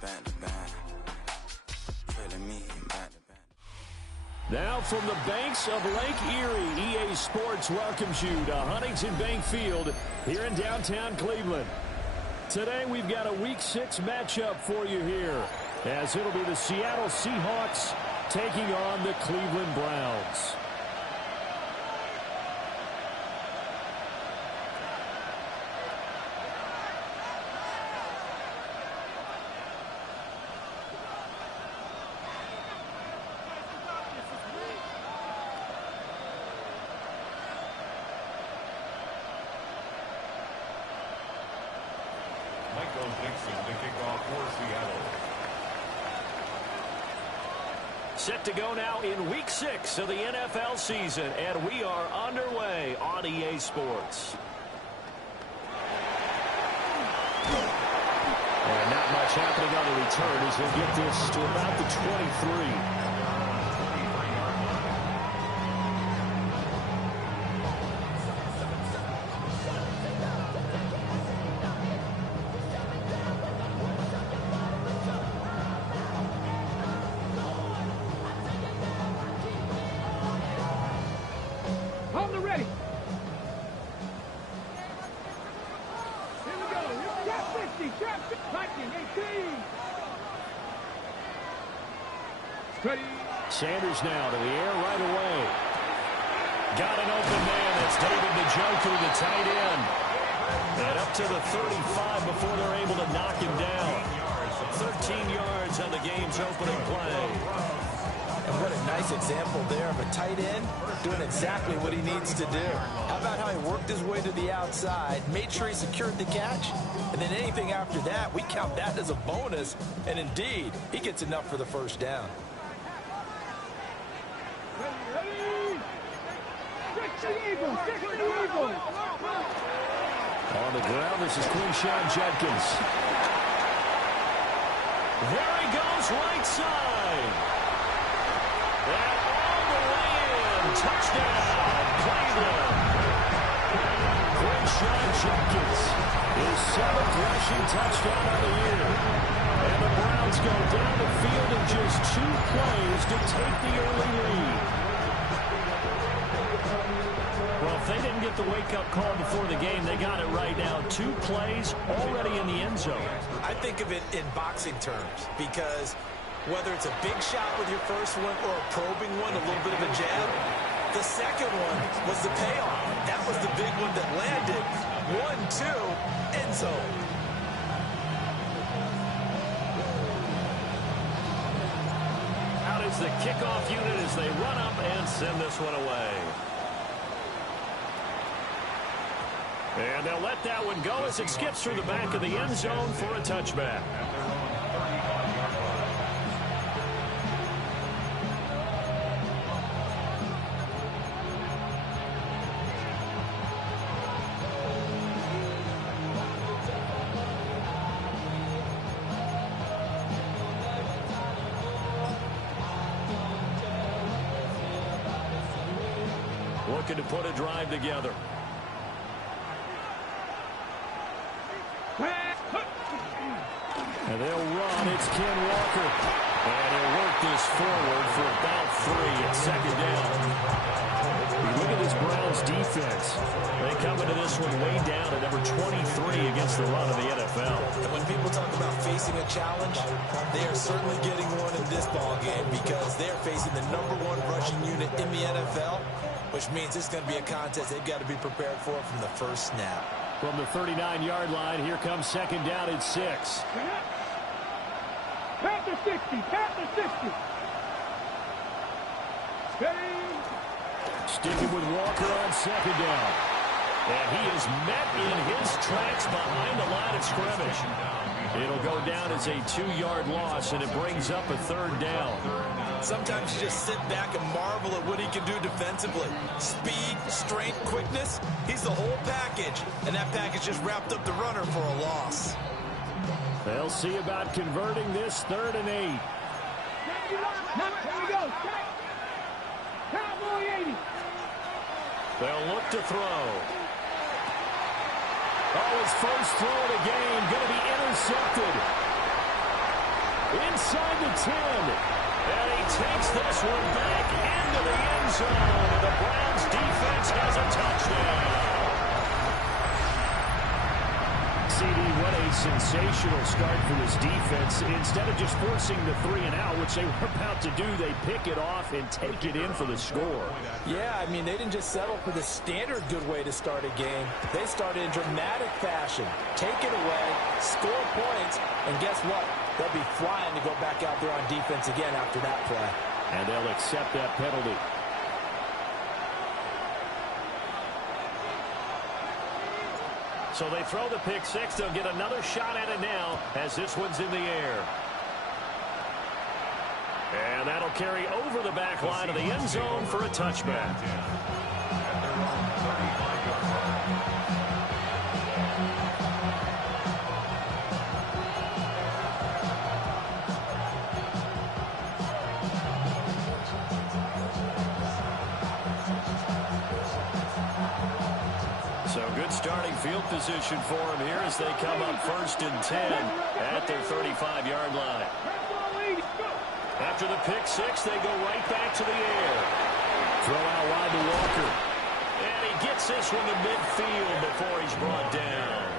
back to back. Feeling me back to back. Now from the banks of Lake Erie, EA Sports welcomes you to Huntington Bank Field here in downtown Cleveland. Today we've got a Week 6 matchup for you here, as it'll be the Seattle Seahawks taking on the Cleveland Browns. Set to go now in Week 6 of the NFL season, and we are underway on EA Sports. And not much happening on the return as he'll get this to about the 23. Sanders now to the air right away. Got an open man. That's David Njoku, the tight end. And up to the 35 before they're able to knock him down. 13 yards on the game's opening play. And what a nice example there of a tight end doing exactly what he needs to do. How about how he worked his way to the outside, made sure he secured the catch, and then anything after that, we count that as a bonus. And indeed, he gets enough for the first down. On the ground, this is Quinshon Judkins. There he goes, right side. And all the way in. Touchdown, Cleveland. Quinshon Judkins, his 7th rushing touchdown of the year. And the Browns go down the field in just 2 plays to take the early lead. Well, if they didn't get the wake-up call before the game, they got it right now. 2 plays already in the end zone. I think of it in boxing terms because whether it's a big shot with your first one or a probing one, a little bit of a jab, the second one was the payoff. That was the big one that landed. 1-2, end zone. Out is the kickoff unit as they run up and send this one away. And they'll let that one go as it skips through the back of the end zone for a touchback. Looking to put a drive together. And they'll run. It's Ken Walker. And he'll work this forward for about 3 at second down. Look at this Browns defense. They come into this one way down at number 23 against the run of the NFL. And when people talk about facing a challenge, they are certainly getting one in this ballgame because they're facing the #1 rushing unit in the NFL, which means it's going to be a contest they've got to be prepared for from the first snap. From the 39-yard line, here comes second down at 6. Panther 60, Panther 60. Sticking with Walker on second down. And he is met in his tracks behind the line of scrimmage. It'll go down as a 2-yard loss, and it brings up a 3rd down. Sometimes you just sit back and marvel at what he can do defensively. Speed, strength, quickness, he's the whole package. And that package just wrapped up the runner for a loss. They'll see about converting this 3rd and 8. Here we go. Cowboy 80. They'll look to throw. Oh, his first throw of the game going to be intercepted. inside the 10. And he takes this one back into the end zone. And the Browns defense has a touchdown. CD, what a sensational start for this defense. Instead of just forcing the 3-and-out, which they were about to do, they pick it off and take it in for the score. Yeah, I mean, they didn't just settle for the standard good way to start a game. They started in dramatic fashion. Take it away, score points, and guess what? They'll be flying to go back out there on defense again after that play. And they'll accept that penalty. So they throw the pick six. They'll get another shot at it now as this one's in the air. And that'll carry over the back line of the end zone for a touchback. So good starting field position for them here as they come up 1st and 10 at their 35-yard line. After the pick six, they go right back to the air. Throw out wide to Walker. And he gets this one to midfield before he's brought down.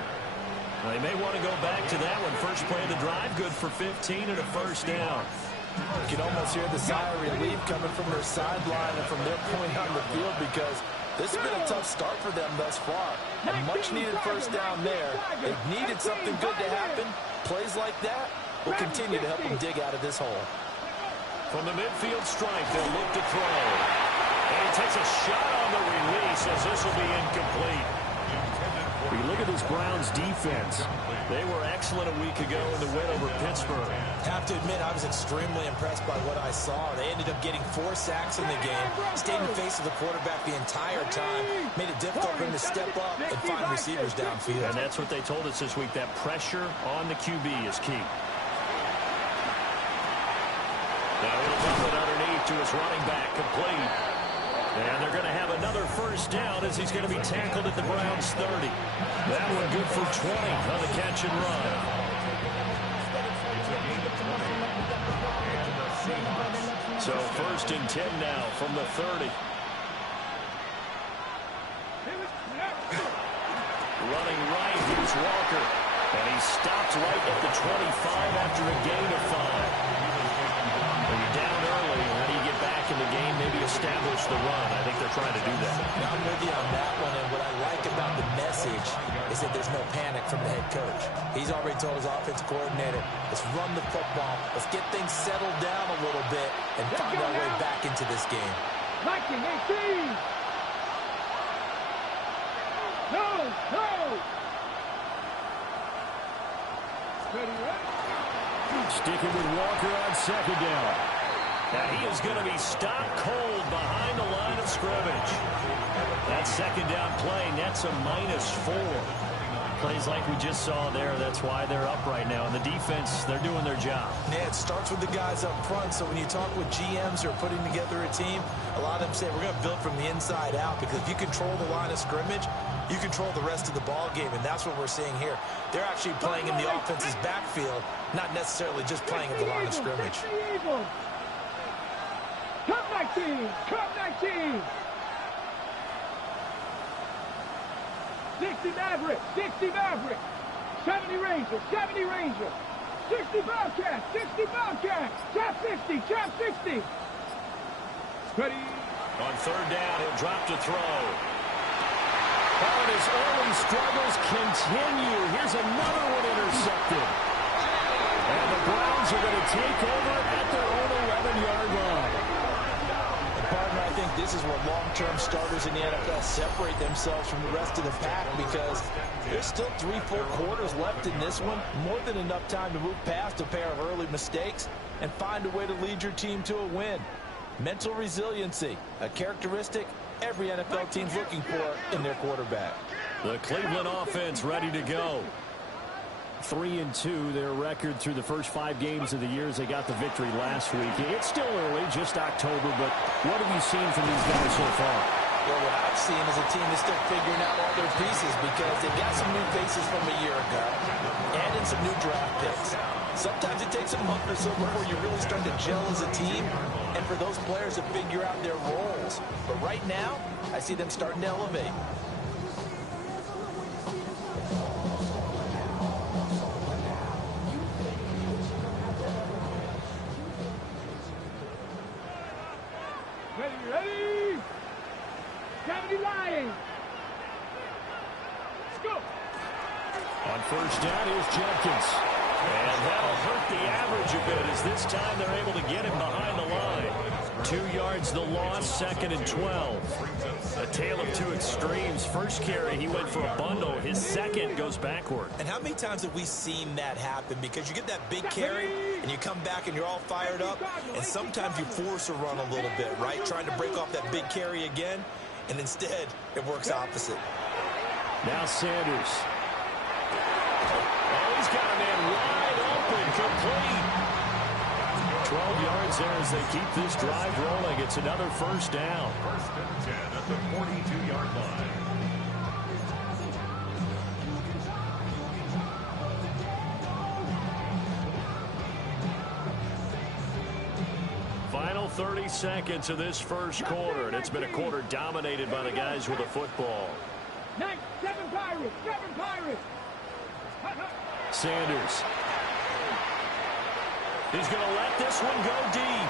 They may want to go back to that one. First play of the drive, good for 15 and a first down. You can almost hear the sigh of relief coming from their sideline and from their point on the field because this has been a tough start for them thus far. A much-needed first down there. They've needed something good to happen. Plays like that will continue to help them dig out of this hole. From the midfield stripe, they'll look to throw. And he takes a shot on the release as this will be incomplete. We look at this Browns defense. They were excellent a week ago in the win over Pittsburgh. Have to admit, I was extremely impressed by what I saw. They ended up getting 4 sacks in the game, stayed in the face of the quarterback the entire time, made it difficult for him to step up and find receivers downfield. And that's what they told us this week, that pressure on the QB is key. Now he'll dump it underneath to his running back, complete. And they're going to have another first down as he's going to be tackled at the Browns' 30. That one good for 20 on the catch and run. So 1st and 10 now from the 30. Running right, here's Walker. And he stops right at the 25 after a gain of 5. When you're down early, how do you get back in the game, maybe establish the run? I think they're trying to do that. Now, I'm with you on that one, and what I like about the message is that there's no panic from the head coach. He's already told his offensive coordinator, let's run the football, let's get things settled down a little bit, and find our way back into this game. 19-18. No. Ready, right? Sticking with Walker on 2nd down. Now he is going to be stopped cold behind the line of scrimmage. That 2nd down play, that's a -4. Plays like we just saw there, that's why they're up right now. And the defense, they're doing their job. Yeah, it starts with the guys up front. So when you talk with GMs who are putting together a team, a lot of them say we're going to build from the inside out, because if you control the line of scrimmage, you control the rest of the ball game, and that's what we're seeing here. They're actually playing in the offense's backfield, not necessarily just playing at the line of scrimmage. Cut 19. 60 Maverick. 70 Ranger. 60 Bobcats. Trap 60. Ready. On 3rd down, he'll drop to throw. Oh, and his early struggles continue. Here's another one intercepted. And the Browns are going to take over at their own 11-yard line. Partner, I think this is where long-term starters in the NFL separate themselves from the rest of the pack, because there's still 3 full quarters left in this one. More than enough time to move past a pair of early mistakes and find a way to lead your team to a win. Mental resiliency, a characteristic every NFL team's looking for in their quarterback. The Cleveland offense ready to go. 3-2, their record through the first 5 games of the year as they got the victory last week. It's still early, just October, but what have you seen from these guys so far? Well, what I've seen is a team that's still figuring out all their pieces, because they got some new faces from a year ago and in some new draft picks. Sometimes it takes a month or so before you really start to gel as a team and for those players to figure out their roles. But right now, I see them starting to elevate. Ready? 70 Lions. Let's go. On first down, here's Judkins. And that'll hurt the average a bit as this time they're able to get him behind the line. 2 yards the loss, 2nd and 12. A tale of two extremes. First carry, he went for a bundle. His second goes backward. And how many times have we seen that happen? Because you get that big carry, and you come back and you're all fired up, and sometimes you force a run a little bit, right? Trying to break off that big carry again, and instead it works opposite. Now Sanders. Oh, he's got a man wide open, complete. 12 yards there as they keep this drive rolling. It's another first down. First and 10 at the 42-yard line. Final 30 seconds of this first quarter, and it's been a quarter dominated by the guys with the football. 7 Pirates, 7 Pirates. Sanders. He's going to let this one go deep.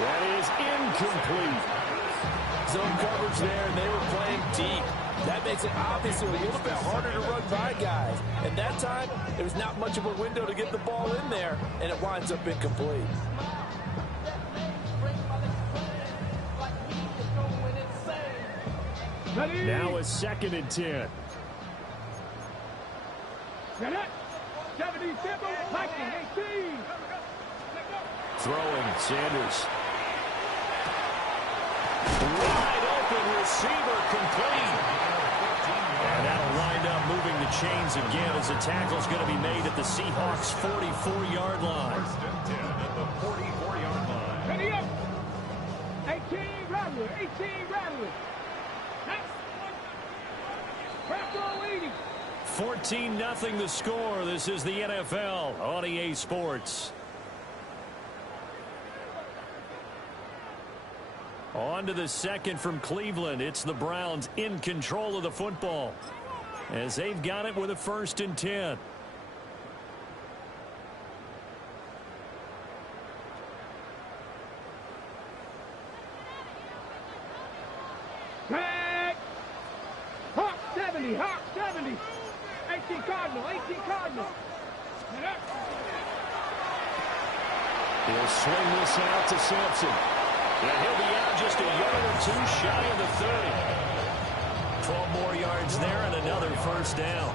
That is incomplete. Zone coverage there, and they were playing deep. That makes it obviously a little bit harder to run by guys. And that time, there was not much of a window to get the ball in there, and it winds up incomplete. Ready? Now a 2nd and 10. Set it. 70 Simple, Lightning 18. Throwing, Sanders. Wide open receiver, complete. And that'll wind up moving the chains again as the tackle's going to be made at the Seahawks' 44-yard line. First and 10 at the 44-yard line. Ready up. 18 Rattler, 18 Rattler. Crap roll 80. 14-0 the score. This is the NFL on EA Sports. On to the second from Cleveland. It's the Browns in control of the football as they've got it with a 1st and 10. Back. Hawk 70, Hawk 70. 18 Cardinal, 18 Cardinal. Set up. He'll swing this out to Sampson. And he'll be out just a yard or two shy of the 30. 12 more yards there and another first down.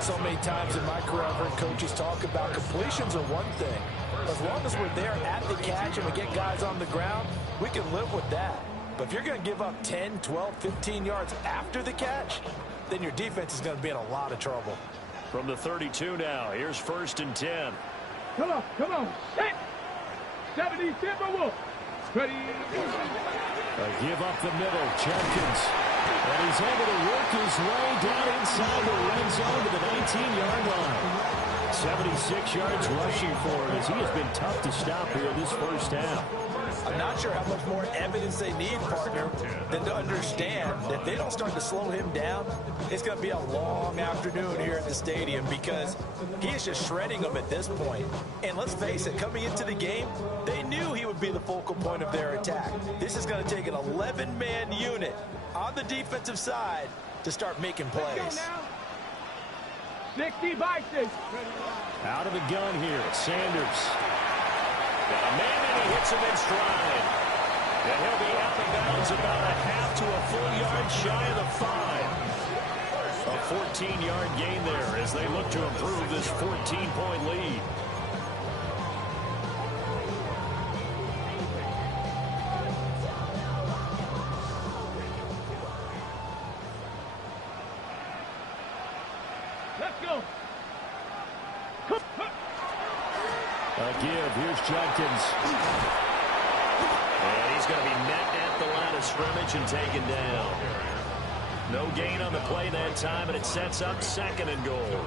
So many times in my career, I've heard coaches talk about completions are one thing. As long as we're there at the catch and we get guys on the ground, we can live with that. But if you're going to give up 10, 12, 15 yards after the catch, then your defense is going to be in a lot of trouble. From the 32 now, here's 1st and 10. Come on. Set. 70 Timberwolves. Ready. Give up the middle, Judkins. And he's able to work his way down inside the red zone to the 19-yard line. 76 yards rushing for him as he has been tough to stop here this first half. I'm not sure how much more evidence they need, partner, than to understand that if they don't start to slow him down, it's going to be a long afternoon here at the stadium because he is just shredding them at this point. And let's face it, coming into the game, they knew he would be the focal point of their attack. This is going to take an 11-man unit on the defensive side to start making plays. 60 Bison. Out of the gun here, Sanders. Got a man and he hits him in stride. And he'll be out of bounds about a half to a full yard shy of the 5. A 14-yard gain there as they look to improve this 14-point lead. Let's go. A give. Here's Judkins. And he's going to be met at the line of scrimmage and taken down. No gain on the play that time, and it sets up 2nd and goal.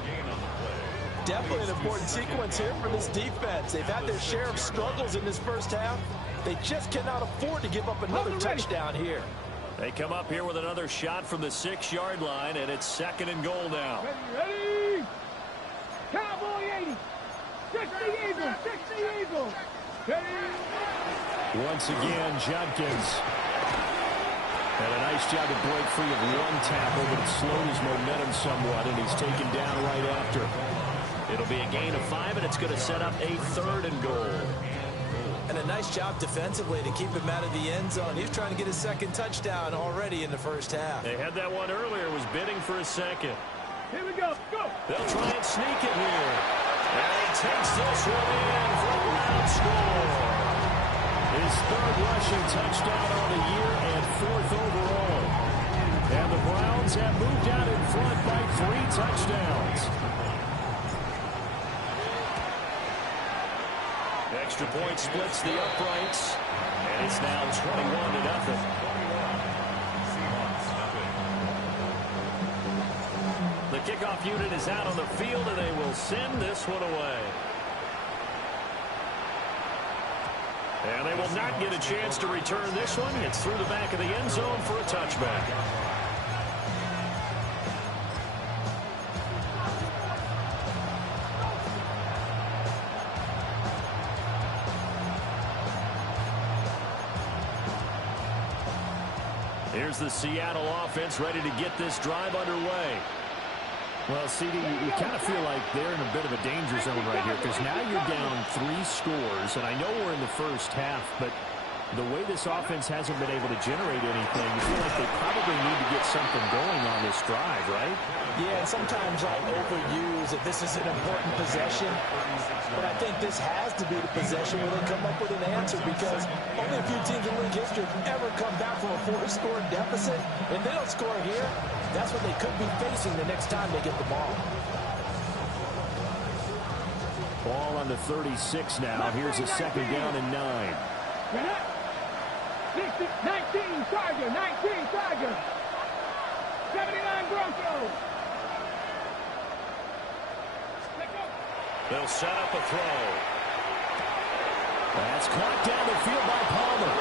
Definitely an important sequence here for this defense. They've had their share of struggles in this first half. They just cannot afford to give up another touchdown here. They come up here with another shot from the 6-yard line, and it's 2nd and goal now. Ready? Cowboy 80. 60 Eagles. 60 Eagles. Ready? Once again, Judkins. And a nice job to break free of one tackle, but it slowed his momentum somewhat, and he's taken down right after. It'll be a gain of 5, and it's going to set up a 3rd and goal. And a nice job defensively to keep him out of the end zone. He's trying to get his 2nd touchdown already in the first half. They had that one earlier, was bidding for a 2nd. Here we go. Go. They'll try and sneak it here. And he takes this one in for a Brown score. His 3rd rushing touchdown on the year and 4th overall. And the Browns have moved out in front by 3 touchdowns. Extra point splits the uprights. And it's now 21-0. The kickoff unit is out on the field, and they will send this one away. And they will not get a chance to return this one. It's through the back of the end zone for a touchback. Here's the Seattle offense ready to get this drive underway. Well, CD, you kind of feel like they're in a bit of a danger zone right here because now you're down 3 scores, and I know we're in the first half, but the way this offense hasn't been able to generate anything, you feel like they probably need to get something going on this drive, right? Yeah, and sometimes I overuse that this is an important possession, but I think this has to be the possession where they come up with an answer because only a few teams in league history have ever come back from a 4-score deficit. If they don't score here, that's what they could be facing the next time they get the ball. Ball on the 36 now. Here's a 2nd down and 9. 19 Tiger. 19 Tiger. 79 Broncos. They'll set up a throw. That's caught down the field by Palmer.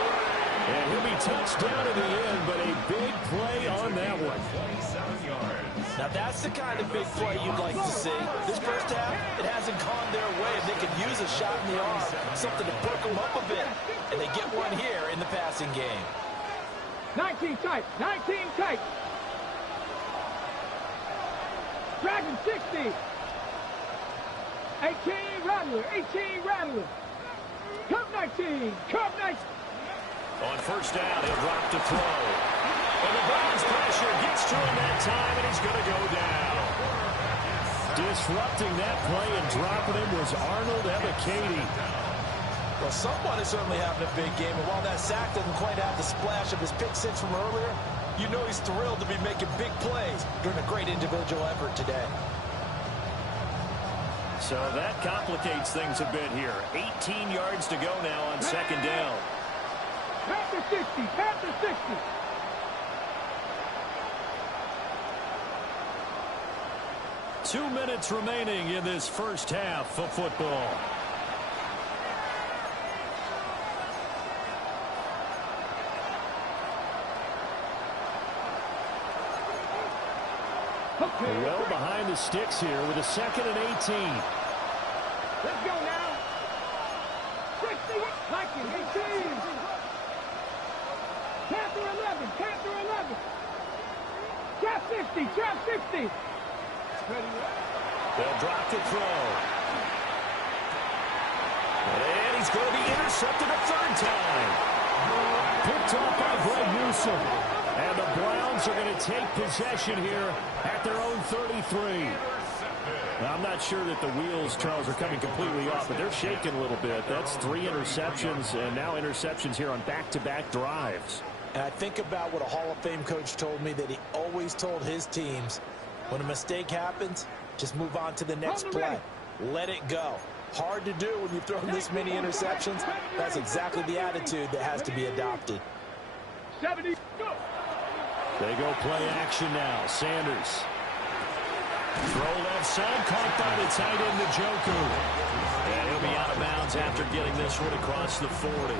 And he'll be touched down in the end, but a big play on that one. 27 yards. Now that's the kind of big play you'd like to see. This first half, it hasn't gone their way. They could use a shot in the arm, something to perk them up a bit. And they get one here in the passing game. 19 tight. 19 tight. Dragon 60. 18 Rattler. 18 Rattler. Cup 19. Cup 19. On first down, he'll drop to throw. And the Browns pressure gets to him that time, and he's going to go down. Disrupting that play and dropping him was Arnold Ebiketie. Well, someone is certainly having a big game, and while that sack doesn't quite have the splash of his pick six from earlier, you know he's thrilled to be making big plays during a great individual effort today. So that complicates things a bit here. 18 yards to go now on 2nd down. Panther 60. Panther 60. Two minutes remaining in this first half of football. Well behind the sticks here with a 2nd and 18. Let's go now. 60. Viking 18. Panther 11. Panther 11. Trap 50. Trap 50. They'll drop the throw. And he's going to be intercepted a 3rd time. Picked off by Greg Newsome. And the Browns are going to take possession here at their own 33. Now, I'm not sure that the wheels, Charles, are coming completely off, but they're shaking a little bit. That's 3 interceptions, and now interceptions here on back-to-back drives. And I think about what a Hall of Fame coach told me, that he always told his teams, when a mistake happens, just move on to the next play. Let it go. Hard to do when you've thrown this many interceptions. That's exactly the attitude that has to be adopted. 70. Go. They go play action now. Sanders. Throw left side, caught by the tight end, Njoku. And he'll be out of bounds after getting this one across the 40.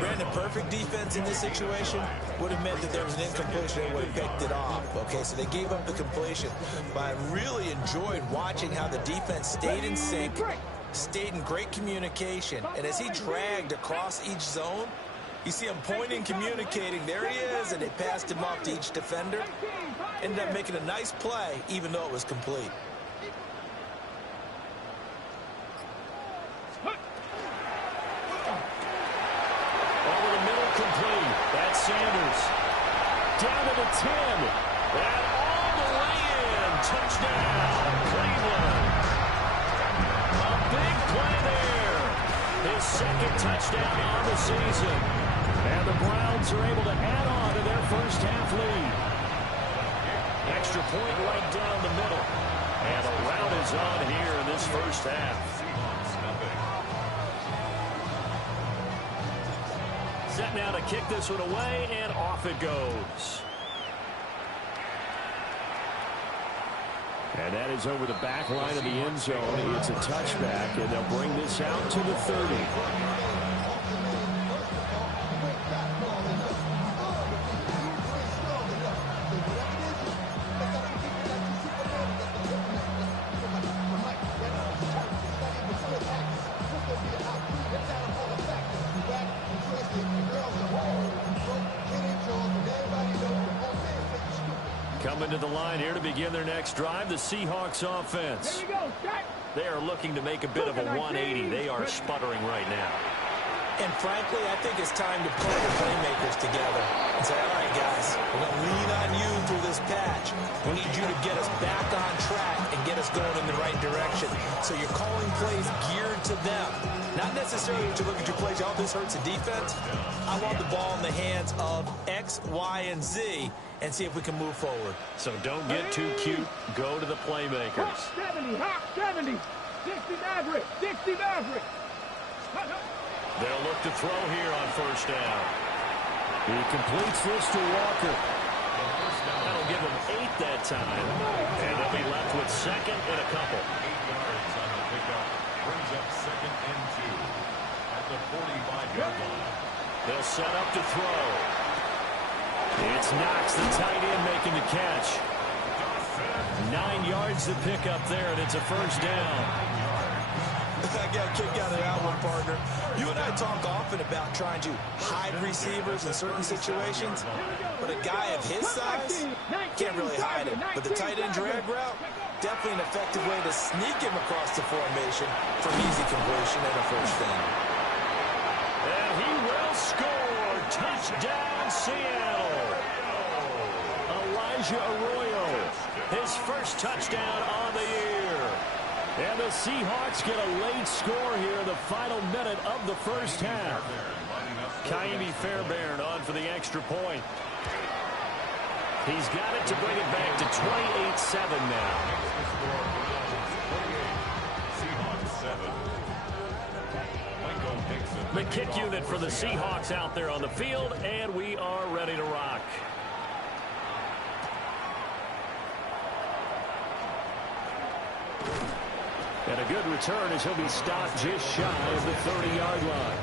Brandon, perfect defense in this situation would have meant that there was an incompletion. They would have picked it off. Okay, so they gave up the completion. But I really enjoyed watching how the defense stayed in sync, stayed in great communication. And as he dragged across each zone, you see him pointing, communicating. There he is, and they passed him off to each defender. Ended up making a nice play, even though it was complete. Over the middle, complete. That's Sanders. Down to the 10. And all the way in. Touchdown, Cleveland. A big play there. His second touchdown on the season. And the Browns are able to add on to their first half lead. Extra point right down the middle. And the rout is on here in this first half. Set now to kick this one away, and off it goes. And that is over the back line of the end zone. It's a touchback, and they'll bring this out to the 30. Coming to the line here to begin their next drive, the Seahawks offense. They are looking to make a bit of a 180. They are sputtering right now. And frankly, I think it's time to pull the playmakers together and say, all right, guys, we're going to lean on you through this patch. We need you to get us back on track and get us going in the right direction. So you're calling plays geared to them. Not necessarily to look at your plays, oh, this hurts the defense. I want the ball in the hands of X, Y, and Z and see if we can move forward. So don't get too cute. Go to the playmakers. 70, hot 70, 60 Maverick, 60 Maverick. They'll look to throw here on first down. He completes this to Walker. That'll give him 8 that time. And they'll be left with second and a couple. 8 yards on the pickup. Brings up second and 2 at the 45-yard line. They'll set up to throw. It's Knox, the tight end, making the catch. 9 yards to pick up there, and it's a first down. I got a kick out of that one, partner. You and I talk often about trying to hide receivers in certain situations, but a guy of his size can't really hide him. But the tight end drag route, definitely an effective way to sneak him across the formation for easy completion and a first down. And he will score. Touchdown, Seattle. Elijah Arroyo, his first touchdown on the year. And the Seahawks get a late score here in the final minute of the first half. Ka'imi Fairbairn on for the extra point. He's got it to bring it back to 28-7 now. The kick unit for the Seahawks out there on the field, and we are ready to rock. And a good return as he'll be stopped just shy of the 30-yard line.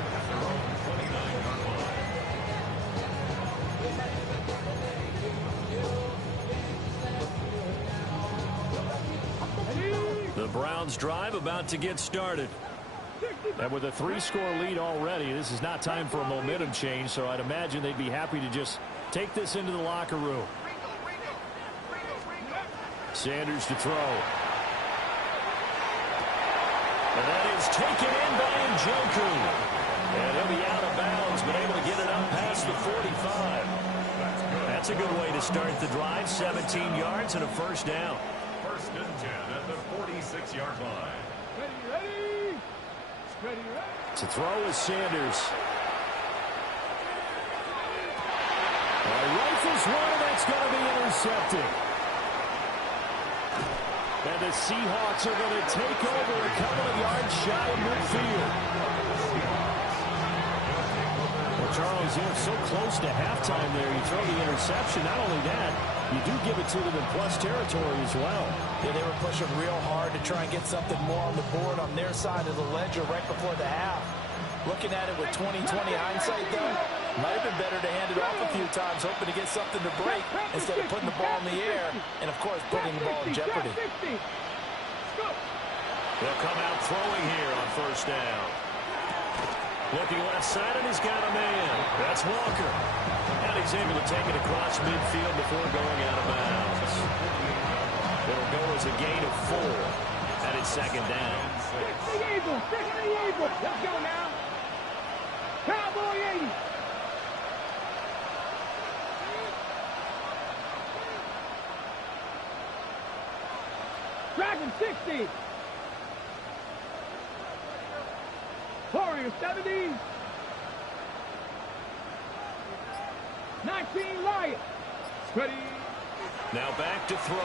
The Browns drive about to get started. And with a 3-score lead already, this is not time for a momentum change, so I'd imagine they'd be happy to just take this into the locker room. Sanders to throw. And that is taken in by Njoku. And he'll be out of bounds, but able to get it up past the 45. That's a good way to start the drive. 17 yards and a first down. First and 10 at the 46-yard line. Ready. To throw is Sanders. Rifles one, that's going to be intercepted. And the Seahawks are going to take over a couple of yards shy of midfield. Well, Charles, you're so close to halftime there. You throw the interception. Not only that, you do give it to them in plus territory as well. Yeah, they were pushing real hard to try and get something more on the board on their side of the ledger right before the half. Looking at it with 20/20 hindsight, though, might have been better to hand it off a few times, hoping to get something to break instead of putting the ball in the air and, of course, putting the ball in jeopardy. They'll come out throwing here on first down. Looking left side, and he's got a man. That's Walker. And he's able to take it across midfield before going out of bounds. It'll go as a gain of 4. And it's second down. 60 Let's go now. Cowboy 80. Dragon 60. Warrior 70. 19 Lion. Ready. Now back to throw.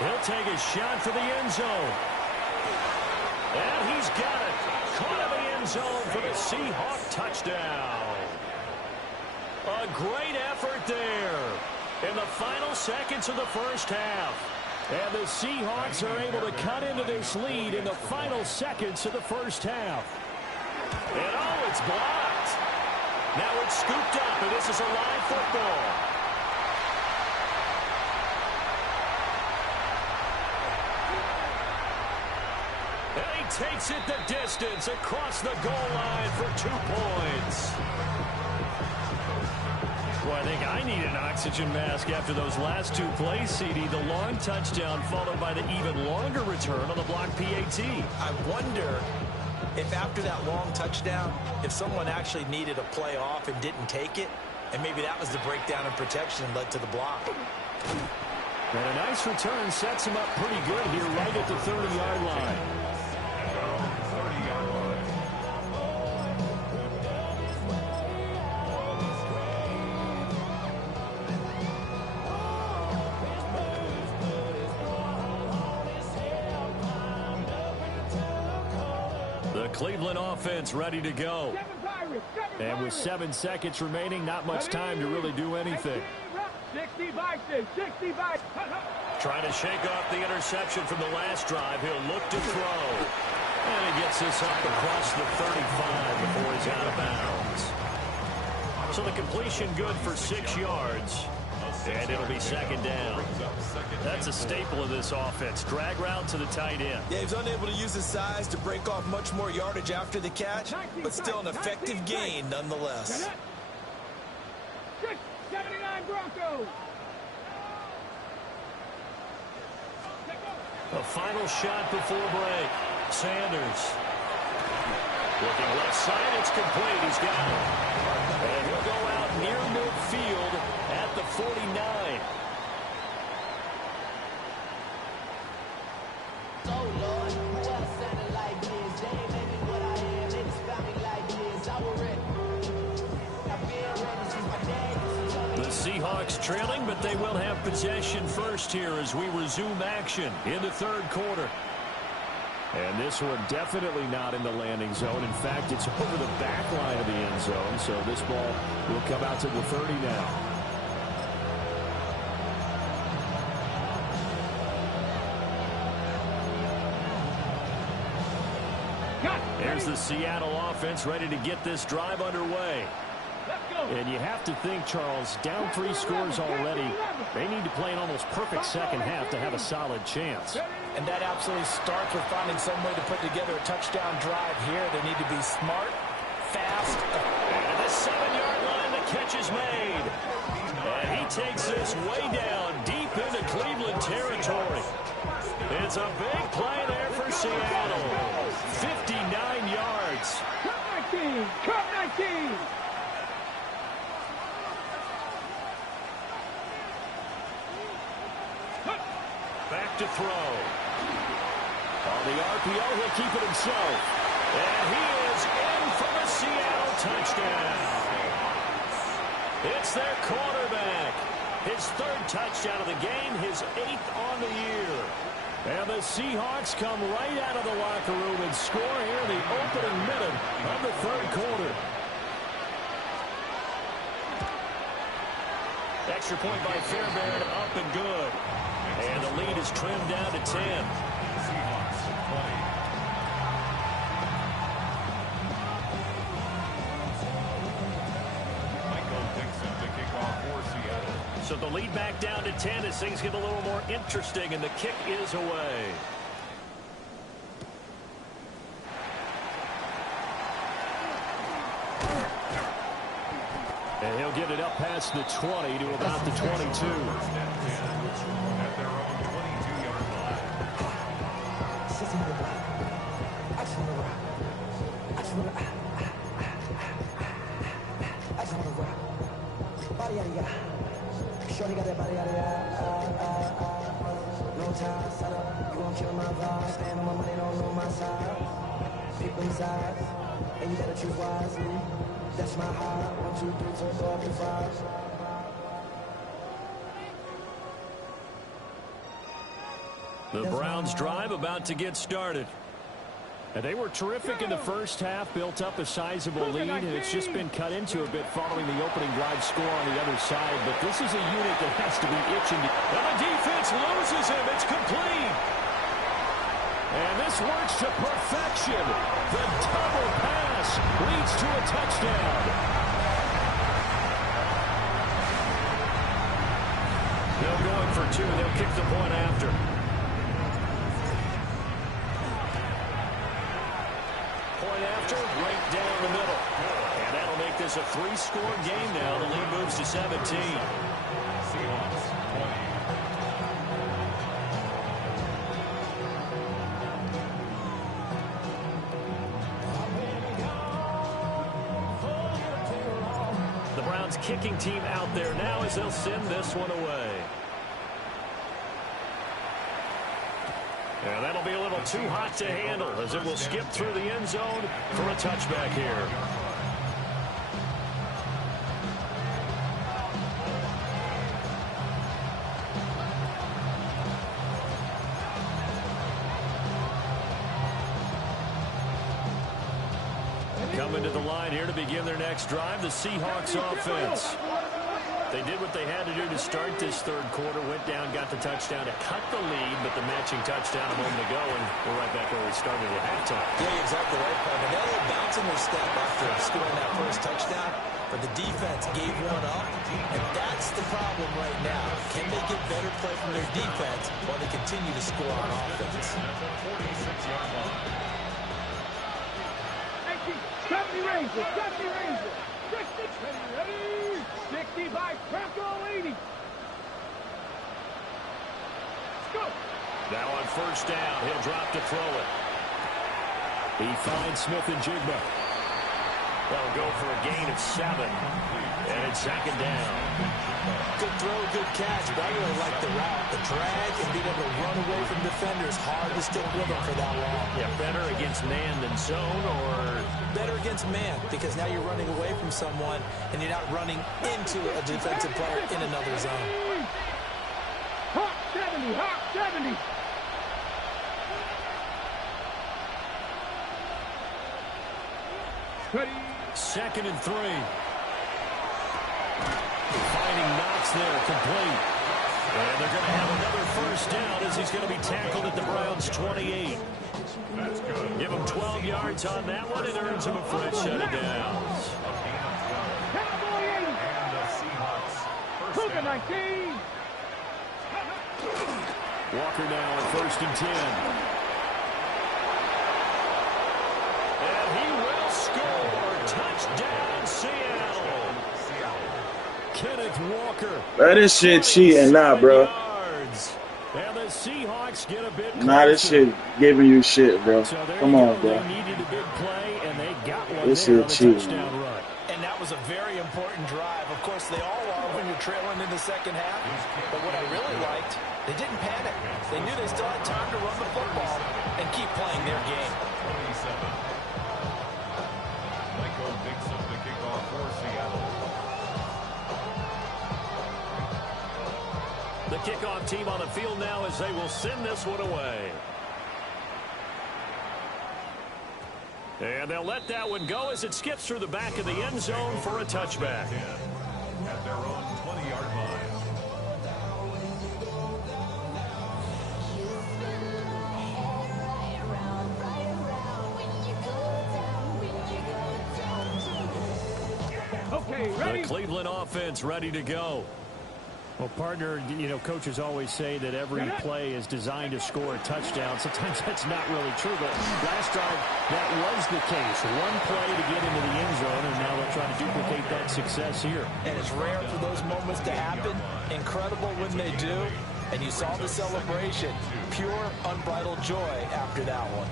He'll take a shot for the end zone. And he's got it. Caught in the end zone for the Seahawk touchdown. A great effort there in the final seconds of the first half. And the Seahawks are able to cut into this lead in the final seconds of the first half. And oh, it's blocked. Now it's scooped up, and this is a live football. And he takes it the distance across the goal line for 2 points. Well, I think I need an oxygen mask after those last 2 plays, CD. The long touchdown followed by the even longer return on the block PAT. I wonder if after that long touchdown, if someone actually needed a play off and didn't take it, and maybe that was the breakdown in protection and led to the block. And a nice return sets him up pretty good here right at the 30-yard line. The Cleveland offense ready to go. And with 7 seconds remaining, not much time to really do anything. 60 Bison, 60 Bison. Trying to shake off the interception from the last drive. He'll look to throw. And he gets this up across the 35 before he's out of bounds. So the completion good for 6 yards. And it'll be second down. That's a staple of this offense. Drag route to the tight end. Yeah, he's unable to use his size to break off much more yardage after the catch, but still an effective gain nonetheless. 79 Broncos. A final shot before break. Sanders. Looking left side, it's complete. He's got it. And he'll go out near midfield at the 49. The Seahawks trailing, but they will have possession first here as we resume action in the third quarter. And this one definitely not in the landing zone. In fact, it's over the back line of the end zone, so this ball will come out to the 30 now. There's the Seattle offense ready to get this drive underway. And you have to think, Charles, down 3 scores already. They need to play an almost perfect second half to have a solid chance. And that absolutely starts with finding some way to put together a touchdown drive here. They need to be smart, fast. And the 7-yard line, the catch is made. And he takes this way down deep into Cleveland territory. It's a big play there for Seattle. 59 yards. Cut 19. Cut 19. Back to throw. On the RPO, he'll keep it himself. And he is in for the Seattle touchdown. It's their quarterback. His 3rd touchdown of the game, his 8th on the year. And the Seahawks come right out of the locker room and score here in the opening minute of the third quarter. Extra point by Fairbairn, up and good. And the lead is trimmed down to 10. Seahawks 20. Michael Dixon to kick off for Seattle. So the lead back down to 10 as things get a little more interesting, and the kick is away. And he'll get it up past the 20 to about the 22. First and 10 at their own 22-yard line. Shorty got that body, no time, set up, you gon' kill my vibe. Stand on my money, don't know my side. Pick them sides, and you better choose wisely. That's my high. 1, 2, 3, 4, 5. The Browns drive about to get started. And they were terrific in the first half, built up a sizable lead, and it's just been cut into a bit following the opening drive score on the other side. But this is a unit that has to be itching. And the defense loses him. It's complete. And this works to perfection. The double pass leads to a touchdown. They're going for 2. They'll kick the point after. Point after, right down the middle. And that'll make this a 3-score game now. The lead moves to 17. Seahawks 20. The Browns kicking team out there now as they'll send this one away. And that'll be a little too hot to handle as it will skip through the end zone for a touchback here. Coming to the line here to begin their next drive, the Seahawks offense. They did what they had to do to start this third quarter, went down, got the touchdown to cut the lead, but the matching touchdown a moment ago, and we're right back where we started at halftime. Yeah, you're exactly right, Paul. They got a little bounce in their step after scoring that first touchdown, but the defense gave one up, and that's the problem right now. Can they get better play from their defense while they continue to score on offense? At the 46-yard line. 70 Rangers, 60, ready, 60 by Franco 80. Let's go. Now on first down, he'll drop to throw it. He finds Smith and Jigba. They'll go for a gain of 7, and it's second down. Good throw, good catch, but I really like the route. The drag and being able to run away from defenders, hard to stick with them for that long. Yeah, better against man than zone, or better against man, because now you're running away from someone and you're not running into a defensive player in another zone. Hawk 70, Hawk 70. Ready. 2nd and 3. Finding Knox there, complete. And they're going to have another first down as he's going to be tackled at the Browns' 28. That's good. Give him 12 yards on that one and earns him a fresh set of downs. Cowboy 80. And the Seahawks first Cougar down. 19. Walker now on 1st and 10. And he will score. Touchdown, Seattle. Kenneth Walker. Bro, this shit cheating now, bro. And the Seahawks get a bit closer. Nah, this shit giving you shit, bro. So Come on, bro. They needed a big play, and they got one This there on shit the cheating. touchdown run. And that was a very important drive. Of course, they all are when you're trailing in the second half. But what I really liked, they didn't panic. They knew they still had time to run the football and keep playing their game. 27. Michael Dixon to kick off for Seattle. The kickoff team on the field now as they will send this one away. And they'll let that one go as it skips through the back of the end zone for a touchback. At their own 20-yard line. Okay, ready? The Cleveland offense ready to go. Well, partner, you know, coaches always say that every play is designed to score a touchdown. Sometimes that's not really true, but last drive, that was the case. One play to get into the end zone, and now they'll try to duplicate that success here. And it's rare for those moments to happen. Incredible when they do. And you saw the celebration. Pure, unbridled joy after that one.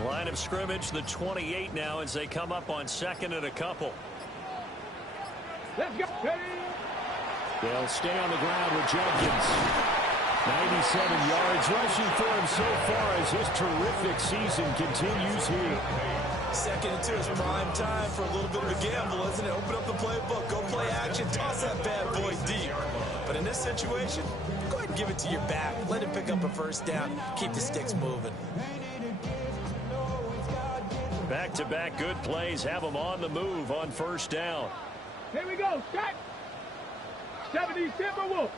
Line of scrimmage, the 28 now as they come up on second and a couple. Let's go. They'll stay on the ground with Jenkins. 97 yards rushing for him so far as his terrific season continues here. Second and 2 is prime time for a little bit of a gamble, isn't it? Open up the playbook, go play action, toss that bad boy deep. But in this situation, go ahead and give it to your back. Let him pick up a first down, keep the sticks moving. Back-to-back good plays have them on the move on first down. Here we go, Scott. 70 Timberwolves.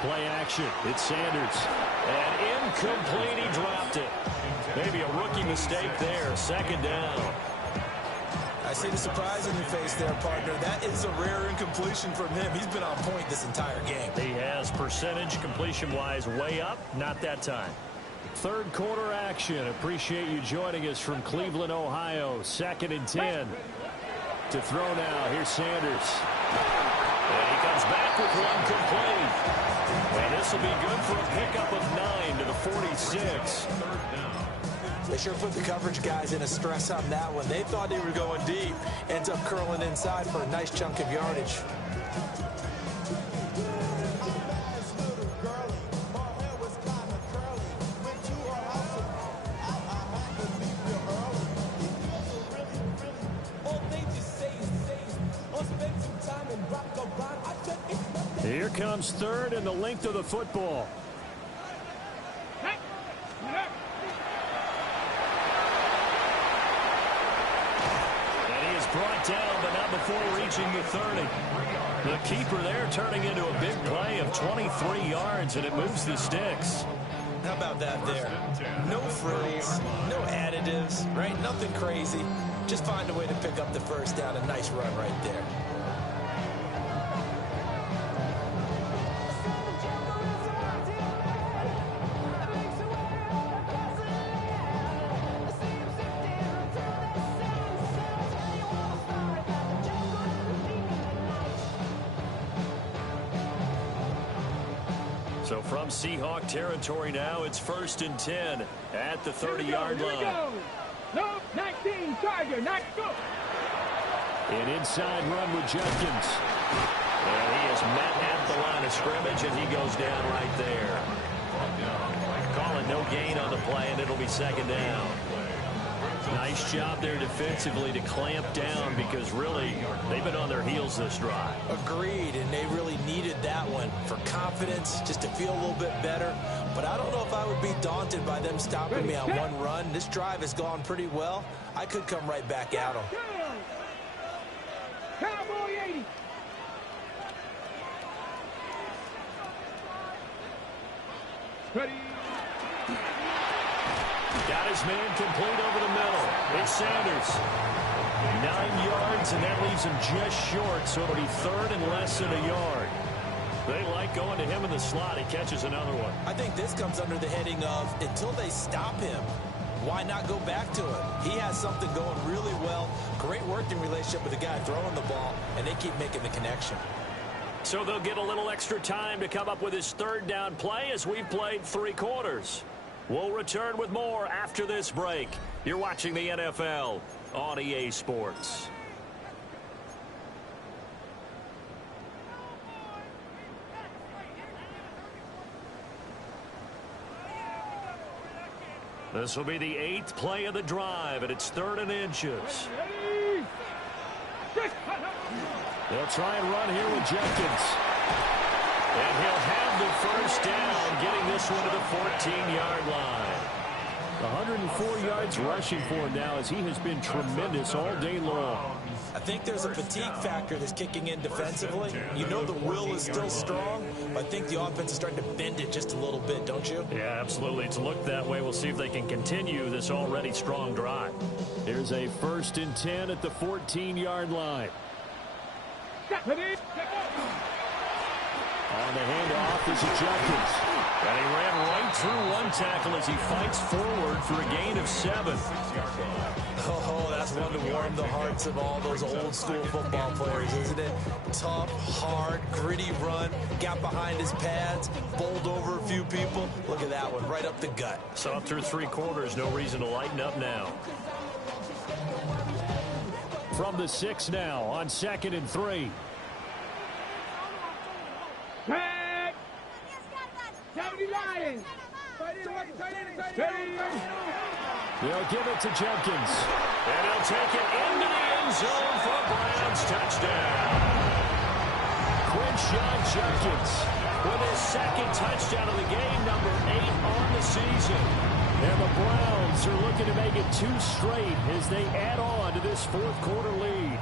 Play action. It's Sanders. And incomplete. He dropped it. Maybe a rookie mistake there. Second down. I see the surprise in your face there, partner. That is a rare incompletion from him. He's been on point this entire game. He has percentage completion-wise way up. Not that time. Third quarter action. Appreciate you joining us from Cleveland, Ohio. 2nd and 10. To throw now. Here's Sanders. And he comes back with one complete. And this will be good for a pickup of 9 to the 46. They sure put the coverage guys in a stress on that one. They thought they were going deep. Ends up curling inside for a nice chunk of yardage. Here comes third and the length of the football. And he is brought down, but not before reaching the 30. The keeper there turning into a big play of 23 yards, and it moves the sticks. How about that there? No frills, no additives, right? Nothing crazy. Just find a way to pick up the first down. A nice run right there. So from Seahawk territory now, it's 1st and 10 at the 30-yard line. No, 19, Tiger, not go. An inside run with Jenkins. And he is met at the line of scrimmage, and he goes down right there. Calling no gain on the play, and it'll be 2nd down. Nice job there defensively to clamp down because really they've been on their heels this drive. Agreed, and they really needed that one for confidence, just to feel a little bit better. But I don't know if I would be daunted by them stopping me on one run. This drive has gone pretty well. I could come right back at them. Cowboy 80. Ready. Got his man complete over the middle. It's Sanders. 9 yards, and that leaves him just short, so it'll be 3rd and less than a yard. They like going to him in the slot. He catches another one. I think this comes under the heading of until they stop him, why not go back to him? He has something going really well. Great working relationship with the guy throwing the ball, and they keep making the connection. So they'll get a little extra time to come up with his 3rd down play as we've played 3 quarters. We'll return with more after this break. You're watching the NFL on EA Sports. This will be the 8th play of the drive, and it's 3rd and inches. They'll try and run here with Jenkins. And he'll have the first down, getting this one to the 14-yard line. 104 yards rushing for him now as he has been tremendous all day long. I think there's a fatigue factor that's kicking in defensively. You know the will is still strong, but I think the offense is starting to bend it just a little bit, don't you? Yeah, absolutely. It's looked that way. We'll see if they can continue this already strong drive. Here's a 1st and 10 at the 14-yard line. On the handoff is Judkins. And he ran right through one tackle as he fights forward for a gain of 7. Oh, that's one to warm the hearts of all those old school football players, isn't it? Tough, hard, gritty run, got behind his pads, bowled over a few people. Look at that one, right up the gut. So up through 3 quarters, no reason to lighten up now. From the 6 now on 2nd and 3. Tag! 70 Lions! They'll give it to Judkins. And he'll take it into the end zone for a Browns touchdown. Quinshon Judkins with his 2nd touchdown of the game, number 8 on the season. And the Browns are looking to make it 2 straight as they add on to this 4th quarter lead.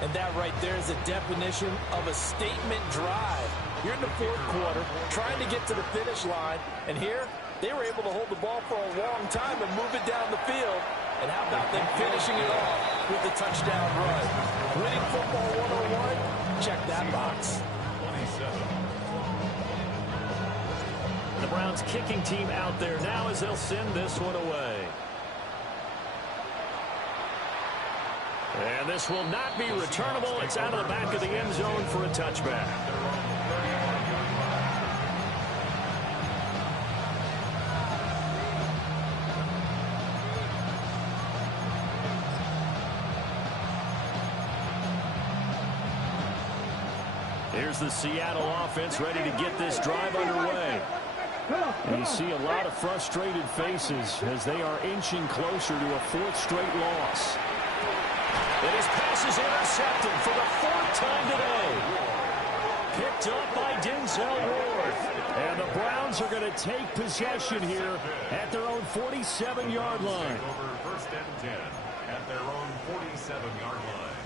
And that right there is a definition of a statement drive. You're in the 4th quarter, trying to get to the finish line, and here they were able to hold the ball for a long time and move it down the field. And how about them finishing it off with the touchdown run? Winning football 101? Check that box. The Browns kicking team out there now as they'll send this one away. And this will not be returnable. It's out of the back of the end zone for a touchback. Here's the Seattle offense ready to get this drive underway. And you see a lot of frustrated faces as they are inching closer to a 4th straight loss. And his pass is intercepted for the 4th time today. Picked up by Denzel Ward. And the Browns are going to take possession here at their own 47-yard line. Over 1st and 10 at their own 47-yard line.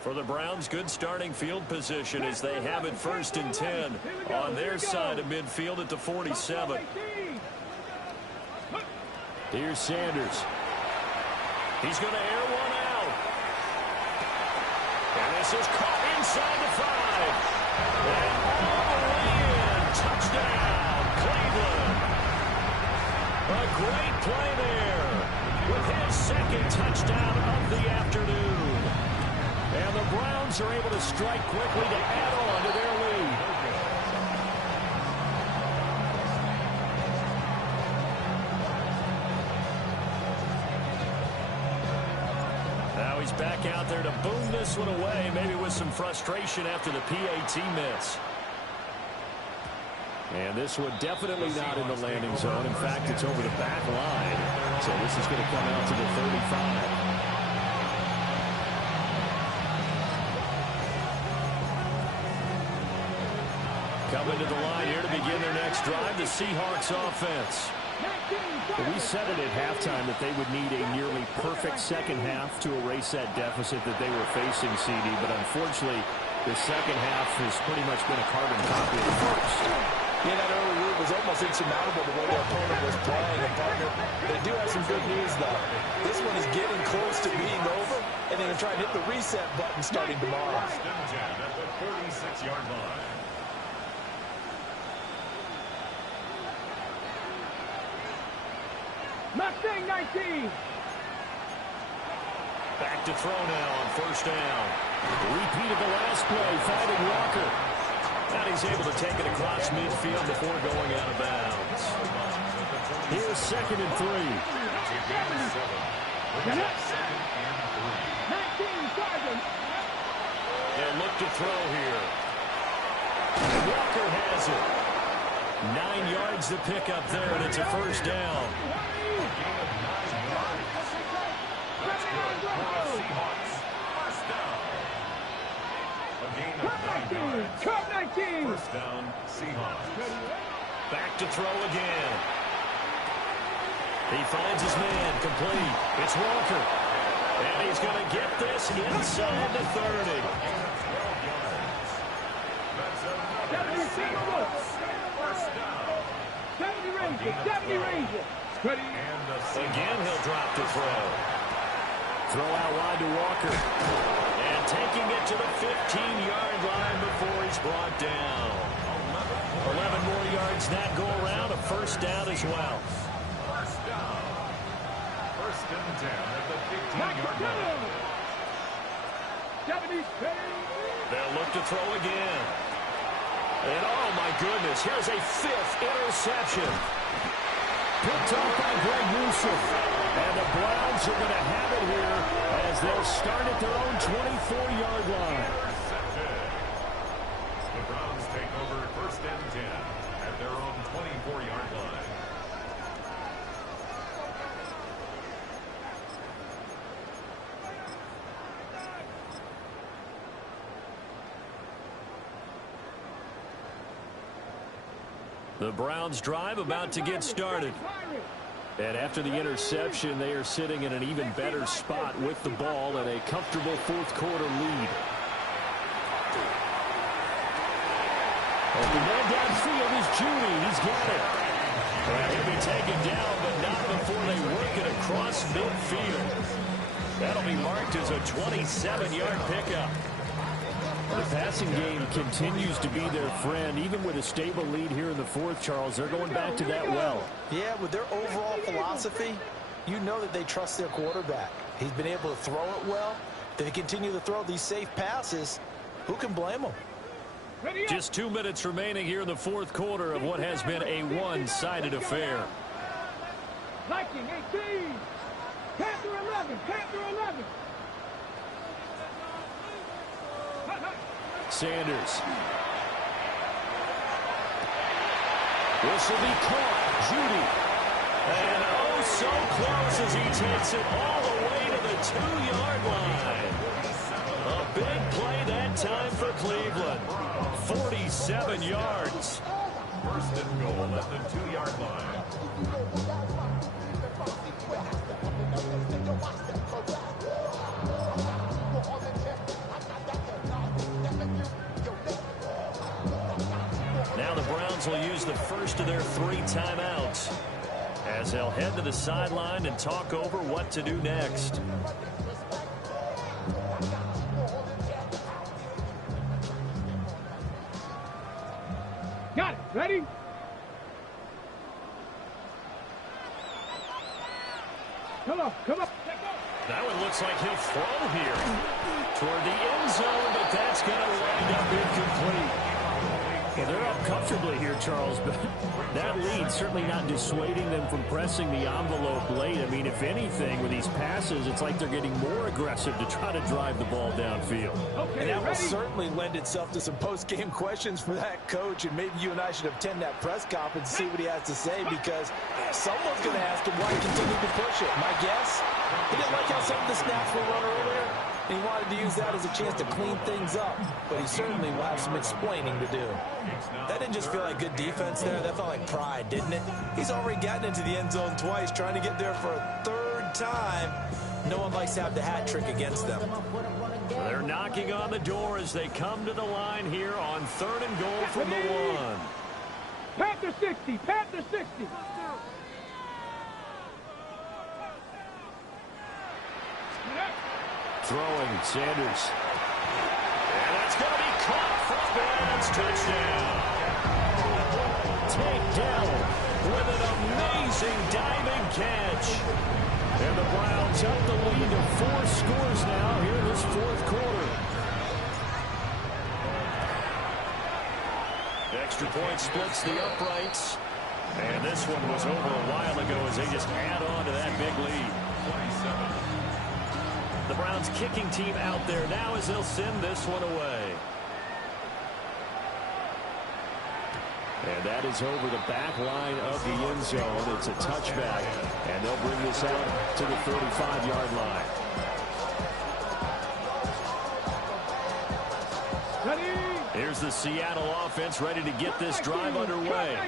For the Browns, good starting field position as they have it 1st and 10 on their side of midfield at the 47. Here's Sanders. He's going to air one out. And this is caught inside the 5. And all the way in. Touchdown, Cleveland. A great play there with his 2nd touchdown of the afternoon. And the Browns are able to strike quickly to add on to their lead. Now he's back out there to boom this one away, maybe with some frustration after the PAT miss. And this one definitely not in the landing zone. In fact, it's over the back line. So this is going to come out to the 35. Coming to the line here to begin their next drive, the Seahawks offense. We said it at halftime that they would need a nearly perfect 2nd half to erase that deficit that they were facing, CD, but unfortunately, the 2nd half has pretty much been a carbon copy of the 1st. Yeah, that early lead was almost insurmountable the way their opponent was playing. And partner, they do have some good news, though. This one is getting close to being over, and they're going to try and hit the reset button starting tomorrow. 1st and 10 at the 46-yard line. Mustang 19. Back to throw now on 1st down. Repeat of the last play, finding Walker. And he's able to take it across midfield before going out of bounds. Here's 2nd and 3. 19, Sergeant. They'll look to throw here. Walker has it. 9 yards to pick up there, and it's a 1st down. Cup 19. 1st down, Seahawks. Back to throw again. He finds his man, complete. It's Walker. And he's going to get this inside the 30. 70 Ranger, 70 Ranger. Ready? Again, he'll drop the throw. Throw out wide to Walker. And taking it to the 15-yard line before he's brought down. 11 more yards that go around, a first down as well. First down. First and 10 at the 15-yard line. 70 They'll look to throw again. And oh my goodness, here's a 5th interception. Picked off by Greg Newsome. And the Browns are going to have it here as they'll start at their own 24-yard line. The Browns take over first and 10 at their own 24-yard line. The Browns drive about to get started. And after the interception, they are sitting in an even better spot with the ball and a comfortable fourth-quarter lead. The man downfield is Judy. He's got it. Well, he'll be taken down, but not before they work it across midfield. That'll be marked as a 27-yard pickup. The passing game continues to be their friend. Even with a stable lead here in the fourth, Charles, they're going back to that well. Yeah, with their overall philosophy, you know that they trust their quarterback. He's been able to throw it well. If they continue to throw these safe passes, who can blame them? Just 2 minutes remaining here in the fourth quarter of what has been a one-sided affair. Viking 18. Panther 11. Panther 11. Sanders. This will be caught. Judy. And oh, so close as he takes it all the way to the 2-yard line. A big play that time for Cleveland. 47 yards. First and goal at the 2-yard line. Now the Browns will use the first of their 3 timeouts as they'll head to the sideline and talk over what to do next. Got it. Ready? Come on. Come on. That one looks like he'll throw here toward the end zone, but that's going to wind up incomplete. Well, they're up comfortably here, Charles, but that lead certainly not dissuading them from pressing the envelope late. I mean, if anything, with these passes, it's like they're getting more aggressive to try to drive the ball downfield. And that will certainly lend itself to some post-game questions for that coach, and maybe you and I should attend that press conference and see what he has to say, because someone's going to ask him why he continued to push it. My guess, he didn't like how some of the snaps were run earlier, and he wanted to use that as a chance to clean things up, but he certainly will have some explaining to do. That didn't just feel like good defense there. That felt like pride, didn't it? He's already gotten into the end zone twice, trying to get there for a 3rd time. No one likes to have the hat trick against them. They're knocking on the door as they come to the line here on 3rd and goal from the 1. Panther 60. Panther 60. Throwing, Sanders. And that's going to be caught from bounds. Touchdown. Takedown with an amazing diving catch. And the Browns up the lead to 4 scores now here in this fourth quarter. Extra point splits the uprights. And this one was over a while ago as they just add on to that big lead. 27. The Browns kicking team out there now as they'll send this one away. And that is over the back line of the end zone. It's a touchback, and they'll bring this out to the 35-yard line. Ready? Here's the Seattle offense ready to get this drive underway.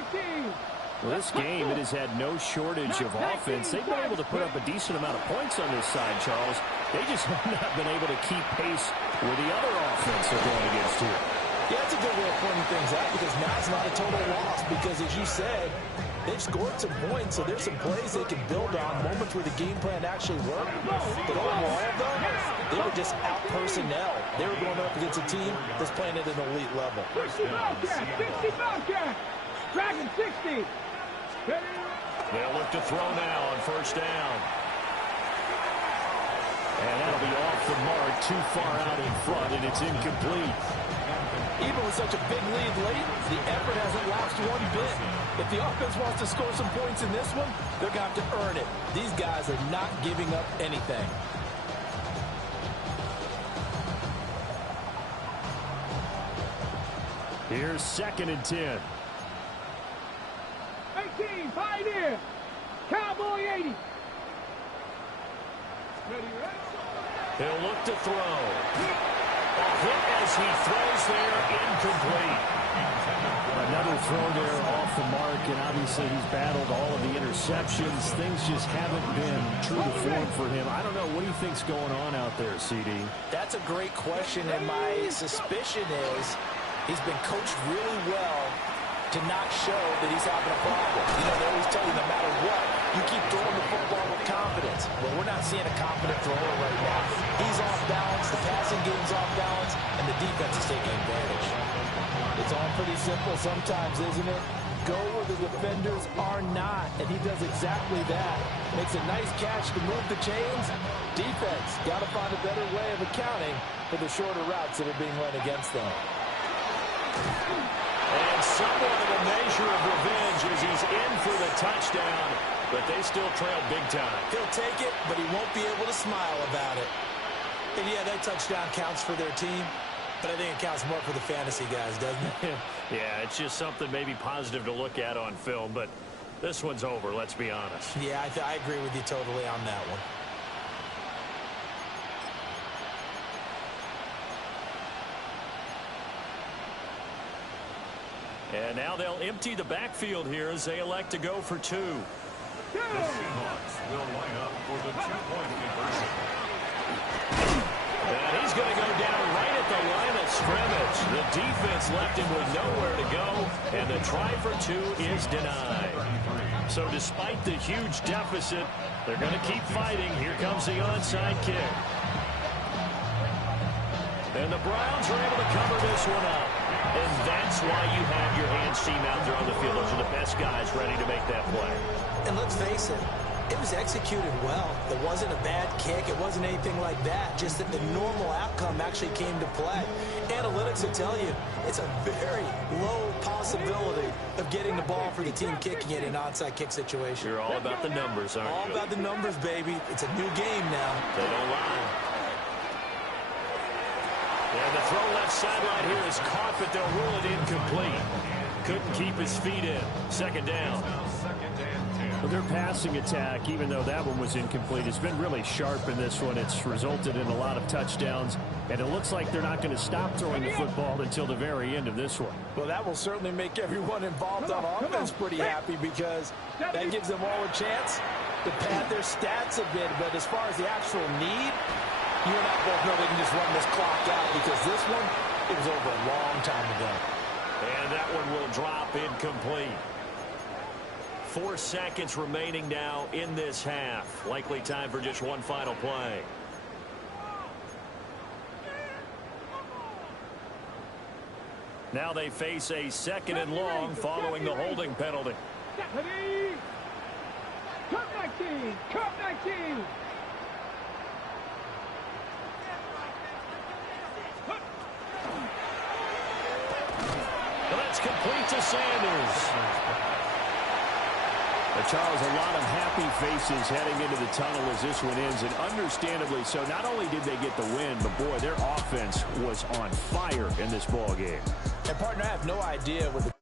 Well, this game, it has had no shortage of offense. They've been able to put up a decent amount of points on this side, Charles. They just have not been able to keep pace with the other offense they're going against here. Yeah, that's a good way of pointing things out because now it's not a total loss because, as you said, they've scored some points, so there's some plays they can build on, moments where the game plan actually worked. But overall, though, they were just out-personnel. They were going up against a team that's playing at an elite level. 60 Bobcats! 60 Bobcats! Dragon 60! They'll look to throw now on first down. And that'll be off the mark, too far out in front, and it's incomplete. Even with such a big lead late, the effort hasn't lapsed one bit. If the offense wants to score some points in this one, they're going to have to earn it. These guys are not giving up anything. Here's 2nd and 10. 18, Pioneer! Cowboy 80! He'll look to throw. A hit as he throws there, incomplete. Another throw there off the mark, and obviously he's battled all of the interceptions. Things just haven't been true to form for him. I don't know. What do you think's going on out there, CD? That's a great question, and my suspicion is he's been coached really well to not show that he's having a problem. You know, they always tell you no matter what, you keep throwing the football with confidence. Well, we're not seeing a confident thrower right now. He's off balance, the passing game's off balance, and the defense is taking advantage. It's all pretty simple sometimes, isn't it? Go where the defenders are not, and he does exactly that. Makes a nice catch to move the chains. Defense, got to find a better way of accounting for the shorter routes that are being run against them. And somewhat of a measure of revenge as he's in for the touchdown, but they still trail big time. He'll take it, but he won't be able to smile about it. And yeah, that touchdown counts for their team, but I think it counts more for the fantasy guys, doesn't it? Yeah, it's just something maybe positive to look at on film, but this one's over, let's be honest. Yeah, I agree with you totally on that one. And now they'll empty the backfield here as they elect to go for 2. The Seahawks will line up for the 2-point conversion. And he's going to go down right at the line of scrimmage. The defense left him with nowhere to go, and the try for 2 is denied. So despite the huge deficit, they're going to keep fighting. Here comes the onside kick. And the Browns are able to cover this one up. And that's why you have your hands team out there on the field. Those are the best guys ready to make that play. And let's face it, it was executed well. It wasn't a bad kick. It wasn't anything like that. Just that the normal outcome actually came to play. Analytics will tell you it's a very low possibility of getting the ball for the team kicking it in an onside kick situation. You're all about the numbers, aren't you? All about the numbers, baby. It's a new game now. They don't lie. And the throw left sideline here is caught, but they'll rule it incomplete. Couldn't keep his feet in. 2nd down. Well, their passing attack, even though that one was incomplete, has been really sharp in this one. It's resulted in a lot of touchdowns, and it looks like they're not going to stop throwing the football until the very end of this one. Well, that will certainly make everyone involved on offense pretty happy because that gives them all a chance to pad their stats a bit. But as far as the actual need, you and I both know they can just run this clock out because this one, it was over a long time ago. And that one will drop incomplete. 4 seconds remaining now in this half. Likely time for just one final play. Now they face a 2nd and long following the holding penalty. Deputy! Cup 19! Cup 19! That's complete to Sanders. But Charles, a lot of happy faces heading into the tunnel as this one ends, and understandably so. Not only did they get the win, but boy, their offense was on fire in this ball game. And partner, I have no idea what the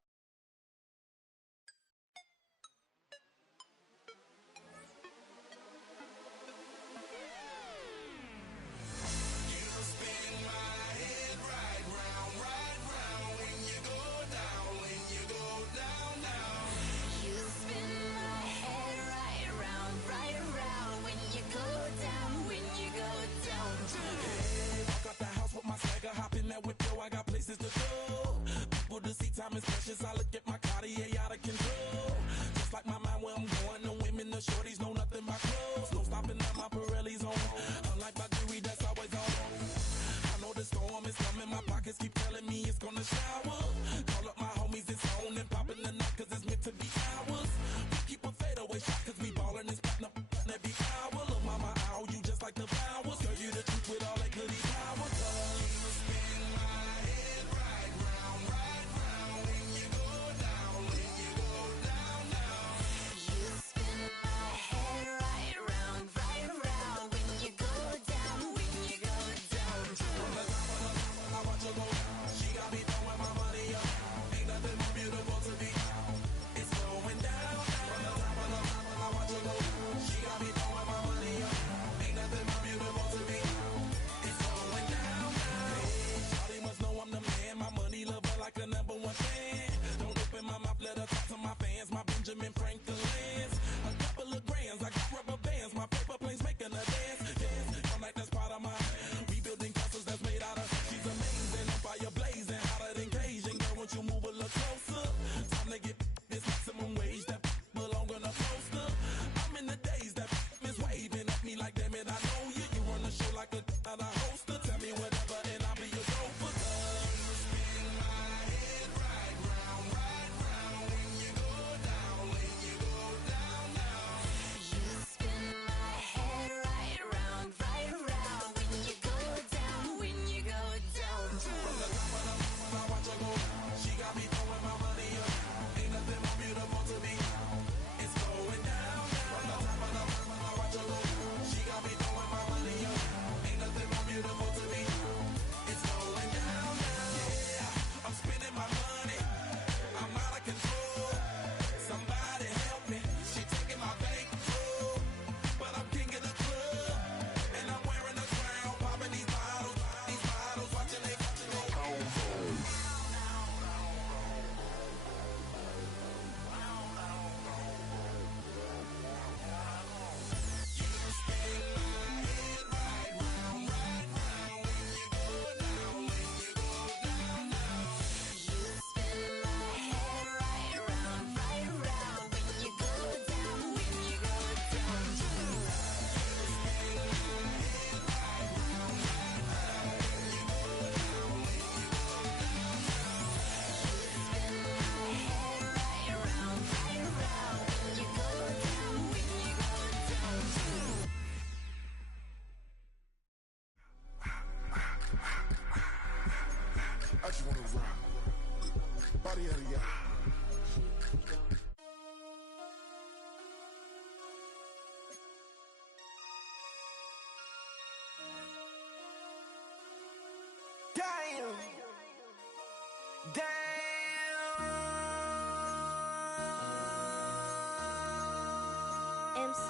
MC,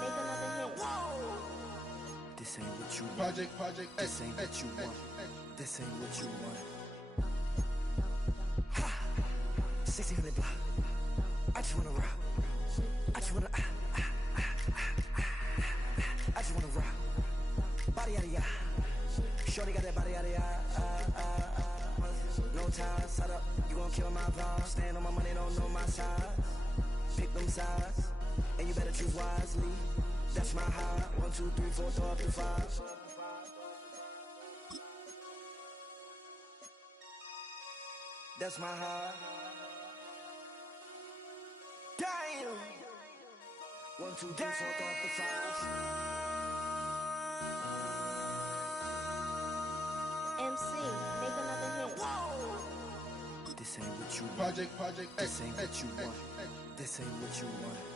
make another hit. This ain't what you want. Project This ain't what you want. This ain't what you want. 1600 block. I just wanna rock. I just wanna I just wanna rock. Body out of ya. Shorty got that body out of ya. No time, set up. You gon' kill my vibe. Stand on my money, don't know my size. Pick them sides, and you better choose wisely. That's my high. 1, 2, 3, 4, throw up to 5. That's my high. Damn. 1, 2, 3, 4, throw up to 5. MC, make another hit. This ain't what you want. Project This ain't what you want. This ain't what you want.